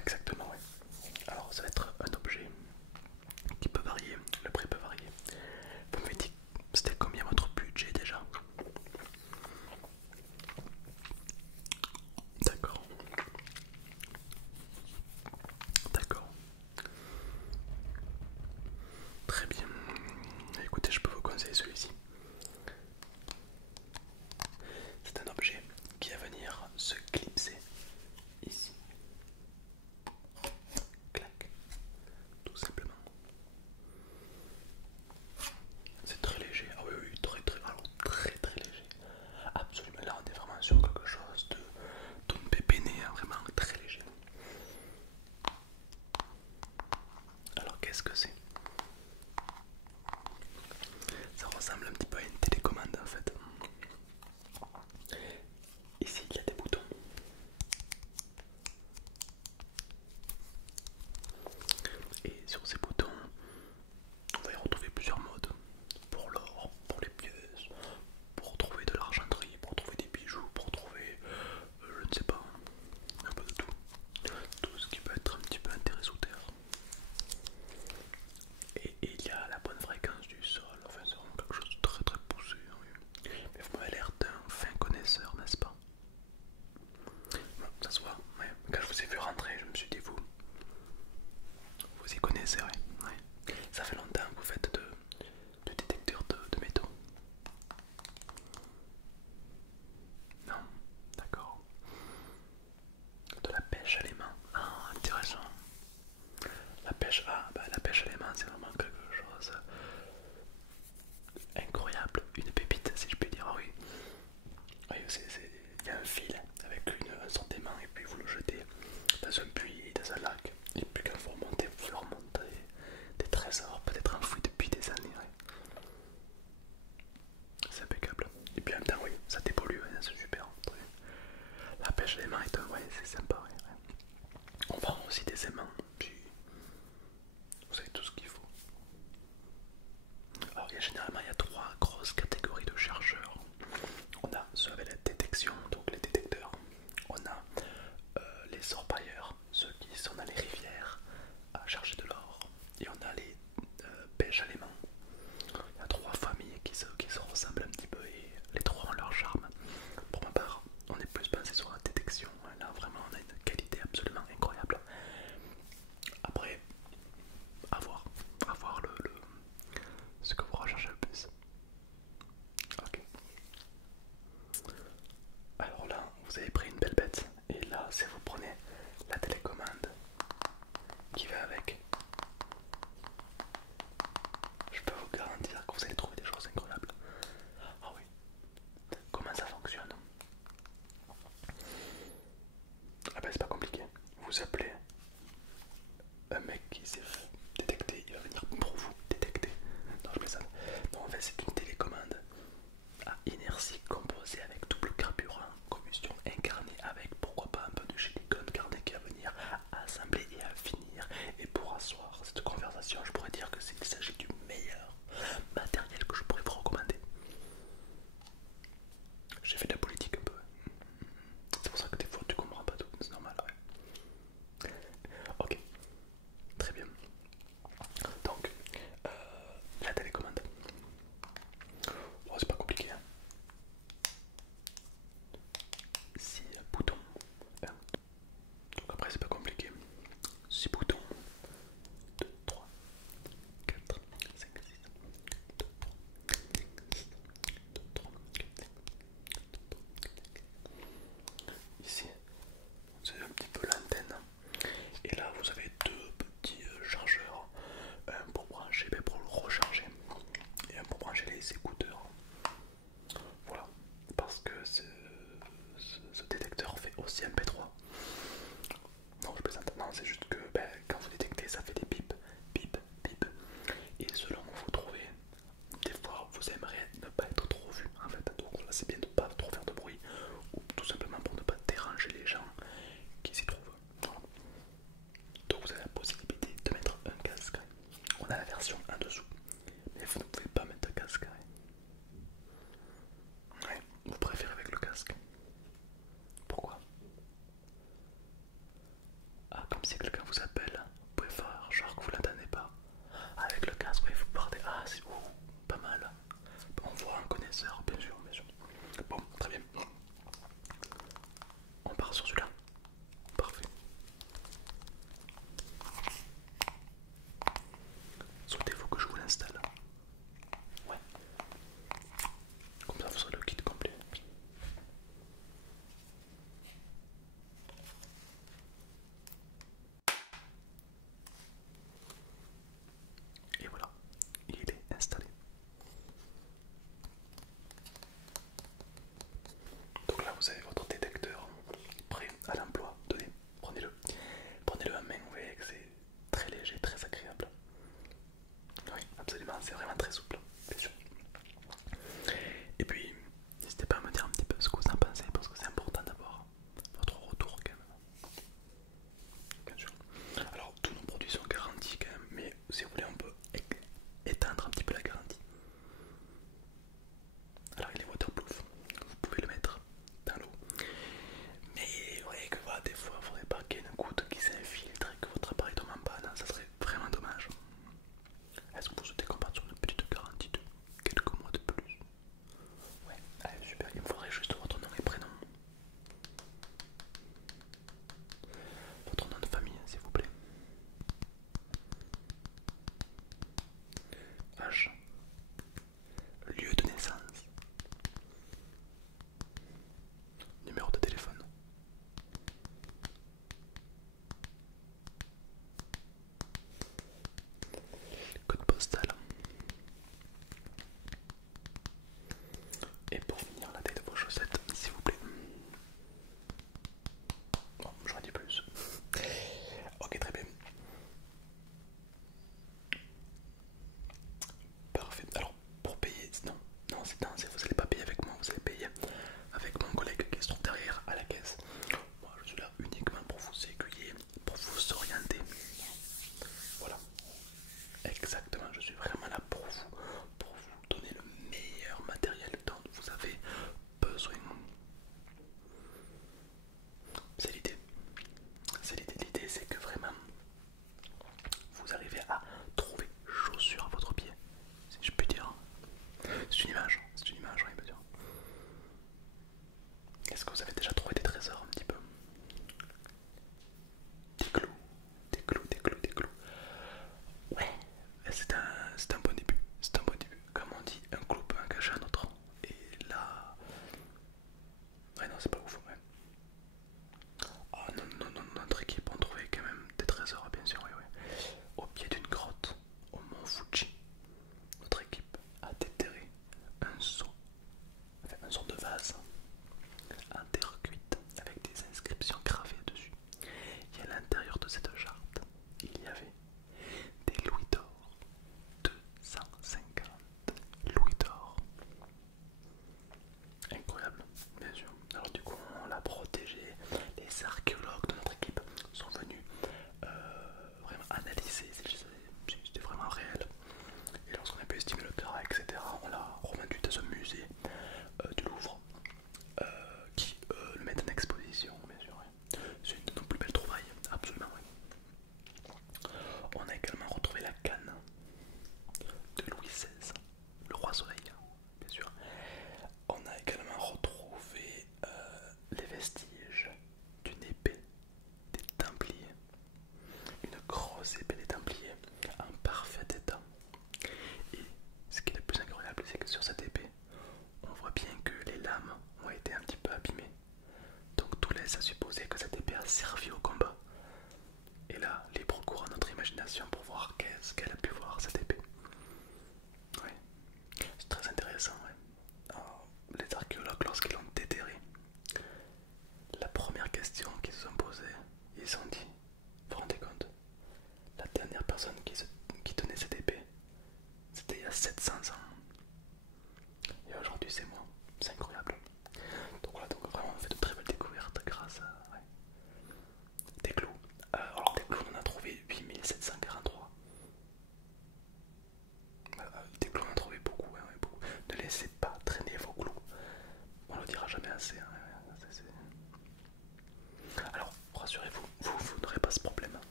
exactement, ouais. Alors, ça va être un objet qui peut varier, le prix peut varier. Vous m'avez dit, c'était combien votre budget déjà? D'accord, d'accord. Très bien. Écoutez, je peux vous conseiller celui-ci. C'est un objet qui va venir se clipser ici. Clac. Tout simplement. C'est très léger. Ah oui, oui, très léger. Absolument. Là, on est vraiment sur quelque chose de pépéné, hein, vraiment très léger. Alors, qu'est-ce que c'est? Ça ressemble un petit peu à une télécommande en fait. Ici, il y a des boutons. Et sur ces boutons, on va y retrouver plusieurs modes. Pour l'or, pour les pièces, pour trouver de l'argenterie, pour trouver des bijoux, pour trouver, je ne sais pas, un peu de tout. Tout ce qui peut être un petit peu intéressant. Et il y a la bonne fréquence du sol, enfin c'est vraiment quelque chose de très très poussé. Oui. Mais vous m'avez l'air d'un fin connaisseur, n'est-ce pas? Bon, ça se voit, ouais. Quand je vous ai vu rentrer, je me suis dit vous y connaissez, ouais. Ouais. Ça fait longtemps que vous faites de détecteur de métaux. Non, d'accord. De la pêche à l'aimant. Ah, intéressant. La pêche, la pêche à l'aimant, c'est vraiment quelque chose incroyable, une pépite si je puis dire. Ah oui, oui il y a un fil avec un sorte d'aimant et puis vous le jetez dans un puits, dans un lac. Et puis quand vous remontez, vous remontez des trésors peut-être enfouis depuis des années. Ouais. C'est impeccable. Et puis en même temps, oui, ça dépollue, hein, c'est super. La pêche à l'aimant est ouais, c'est sympa. Ouais, ouais. On vend aussi des aimants, puis vous avez tout ce qu'il faut. Alors généralement il y a trois grosses catégories de chercheurs. On a ceux avec la détection, donc les détecteurs. On a les orpailleurs, ceux qui sont dans les rivières à chercher de l'or. Et on a les pêches à l'aimant. Il y a trois familles qui se ressemblent un petit peu et les trois ont leur charme. Pour ma part, on est plus basé sur la détection. Là vraiment on a une qualité absolument incroyable. Après, à voir ce que vous recherchez le plus. Ok. Alors là, vous avez pris une belle bête. Et là, si vous prenez la télécommande qui va avec, je peux vous garantir que vous allez trouver des choses incroyables. Ah oui, comment ça fonctionne? Ah ben c'est pas compliqué. Vous appelez un mec qui sait détecter, il va venir pour vous détecter. Non, je plaisante. Non, en fait, c'est une télécommande à inertie composée avec double carburant, combustion incarnée avec pourquoi pas un peu de silicone carné qui va venir assembler et à finir. Et pour asseoir cette conversation, je pourrais dire que s'il s'agit du meilleur matériel que je pourrais vous recommander. J'ai fait de la politique un peu. C'est pour ça que des fois tu comprends pas tout, c'est normal, ouais. Ok, très bien. Donc, la télécommande. Oh, c'est pas compliqué, hein. 6 boutons. Donc après, c'est pas compliqué. 6 boutons. 2, 3, 4, 5, 6. 2, 3, 4, 5. Ici, c'est un petit peu l'antenne. Et là, vous avez deux petits chargeurs. Un pour brancher, pour le recharger. Et un pour brancher les écouteurs. Voilà. Parce que ce détecteur fait aussi MP3. Non, je plaisante. Non, c'est juste que quand vous détectez, ça fait des pips, pip, pip. Et selon où vous trouvez, des fois vous aimeriez ne pas être trop vu en fait. Donc là, c'est bien de ne pas trop faire de bruit, ou tout simplement pour ne pas déranger les gens qui s'y trouvent. Voilà. Donc vous avez la possibilité de mettre un casque. On a la version en dessous, mais vous ne pouvez pas mettre de casque. Ouais, vous préférez avec le casque. Pourquoi? Ah, comme c'est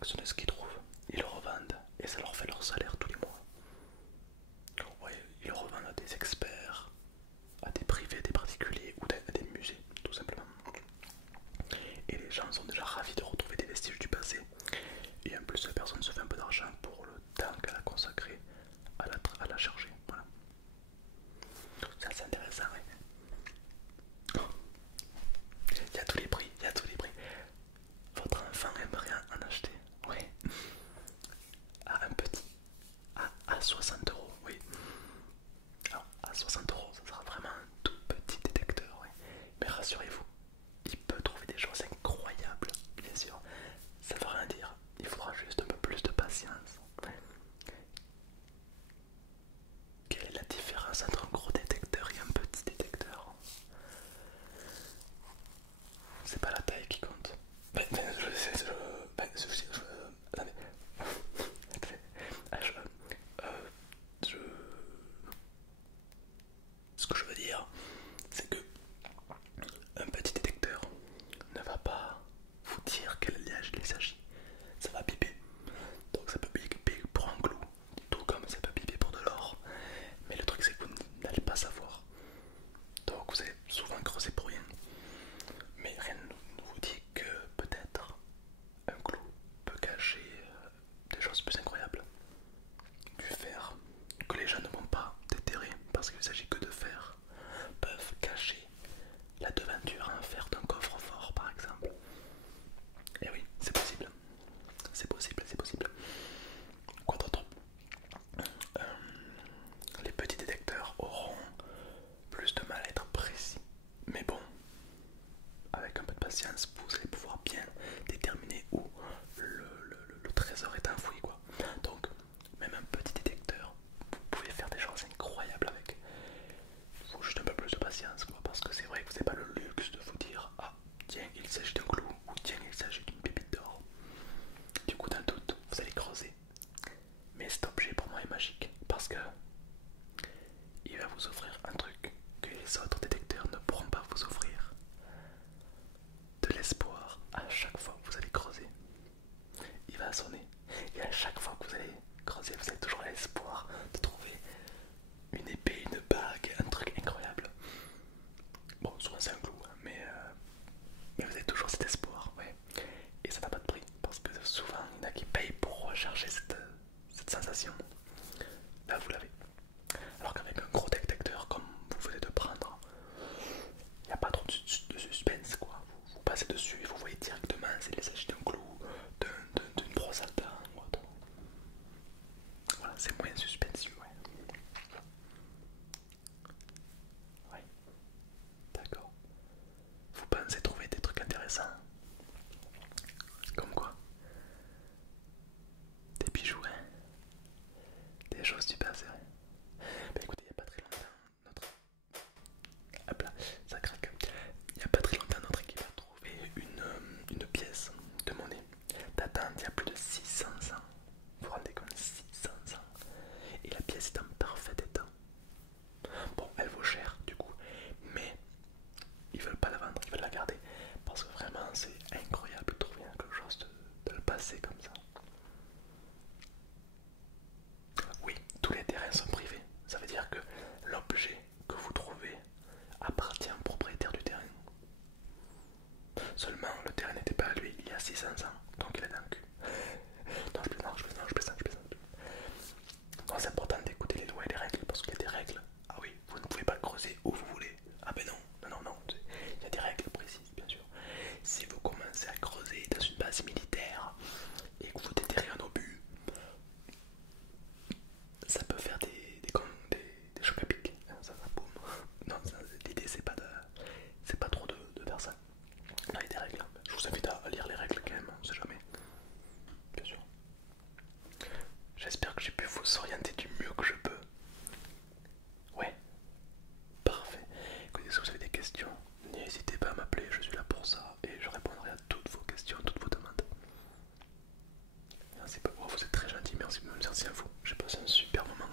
fonction de ce qu'ils trouvent, ils le revendent et ça leur fait leur salaire tous les mois. Ouais, ils le revendent à des experts, à des privés, des particuliers ou à des musées, tout simplement. Et les gens sont déjà ravis de retrouver des vestiges du passé. Et en plus, la personne se fait un peu d'argent pour le temps qu'elle a consacré à la charger. Voilà. Ça, c'est intéressant, oui. Il y a tous les prix, il y a tous les prix. Votre enfant aimerait en acheter? Oui. À un petit. À 60 €, oui. Alors, à 60 €, ça sera vraiment un tout petit détecteur, oui. Mais rassurez-vous, il peut trouver des choses incroyables, bien sûr. Ça veut rien dire, il faudra juste un peu plus de patience. Quelle est la différence entre un gros détecteur et un petit détecteur? C'est pas la taille qui compte. Attendez. Je- Ce que je veux dire, c'est que un petit détecteur ne va pas vous dire quel liège il s'agit. Ça va piper. Donc ça peut piper pour un clou, tout comme ça peut piper pour de l'or. Mais le truc c'est que vous n'allez pas savoir. Donc vous allez souvent creuser pour rien. Mais rien ne vous dit que peut-être un clou peut cacher des choses plus incroyables. Du fer que les gens ne vont pas déterrer parce qu'il ne s'agit que de fer peuvent cacher la devanture en fer d'un coffre-fort par exemple. Et oui, c'est possible. C'est possible, c'est possible. Quoi d'autre? Euh, les petits détecteurs auront plus de mal à être précis. Mais bon, avec un peu de patience, vous allez pouvoir bien déterminer où le trésor est enfoui, quoi. Donc, même un petit détecteur, vous pouvez faire des choses incroyables avec. Il faut juste un peu plus de patience, quoi, parce que c'est vrai que vous n'avez pas le luxe de vous dire ah, tiens, il s'agit d'un clou ou tiens, il s'agit d'une pépite d'or. Du coup, dans le doute, vous allez creuser. Mais cet objet pour moi est magique parce que il va vous offrir un truc que les autres détecteurs ne pourront pas vous offrir. De l'espoir à chaque fois que vous allez creuser. Il va sonner. Et à chaque fois que vous allez creuser, vous avez toujours l'espoir de trouver une épée, une bague, un truc incroyable. Bon, souvent c'est un clou, hein, mais vous avez toujours cet espoir, ouais. Et ça n'a pas de prix, parce que souvent il y en a qui payent pour rechercher cette sensation. Là vous l'avez. Alors qu'avec un gros détecteur comme vous venez de prendre, il n'y a pas trop de suspense, quoi. Vous passez dessus et vous voyez directement s'il s'agit d'un clou, d'une brosse à dents ou autre. Voilà, c'est moins suspensieux, ouais. Ouais, d'accord. Vous pensez trouver des trucs intéressants? Comme quoi? Des bijoux, hein? Des choses du passé, ouais. Bah écoutez, il n'y a pas très longtemps, hop là, ça craque. Il n'y a pas très longtemps, notre équipe a trouvé une pièce de monnaie datant d'il y a plus de 600 ans. Vous vous rendez compte, 600 ans. Et la pièce est en parfait état. Bon, elle vaut cher du coup, mais ils veulent pas la vendre, ils veulent la garder. Parce que vraiment, c'est incroyable de trouver quelque chose de le passé comme ça. Oui, tous les terrains sont privés. Ça veut dire que l'objet que vous trouvez appartient au propriétaire du terrain. Seulement, le terrain n'était pas à lui il y a 600 ans, donc il est dans le cul. Non, je plaisante. Non, c'est important d'écouter les lois et les règles, parce qu'il y a des règles. Ah oui, vous ne pouvez pas creuser où vous voulez. Ah ben non. Il y a des règles précises, bien sûr. Si vous commencez à creuser dans une base militaire et que vous déterrez un obus, ça peut faire des chocs à pic. Ça boum. Non, l'idée c'est pas trop de faire ça. Non, il y a des règles. Je vous invite à lire les règles quand même, on sait jamais. Bien sûr. J'espère que j'ai pu vous orienter du mieux que je peux. Ouais, parfait. Écoutez, si vous avez des questions, n'hésitez pas à m'appeler, je suis là pour ça et je répondrai à toutes vos questions, toutes vos demandes. Merci beaucoup, vous êtes très gentil, merci à vous. J'ai passé un super moment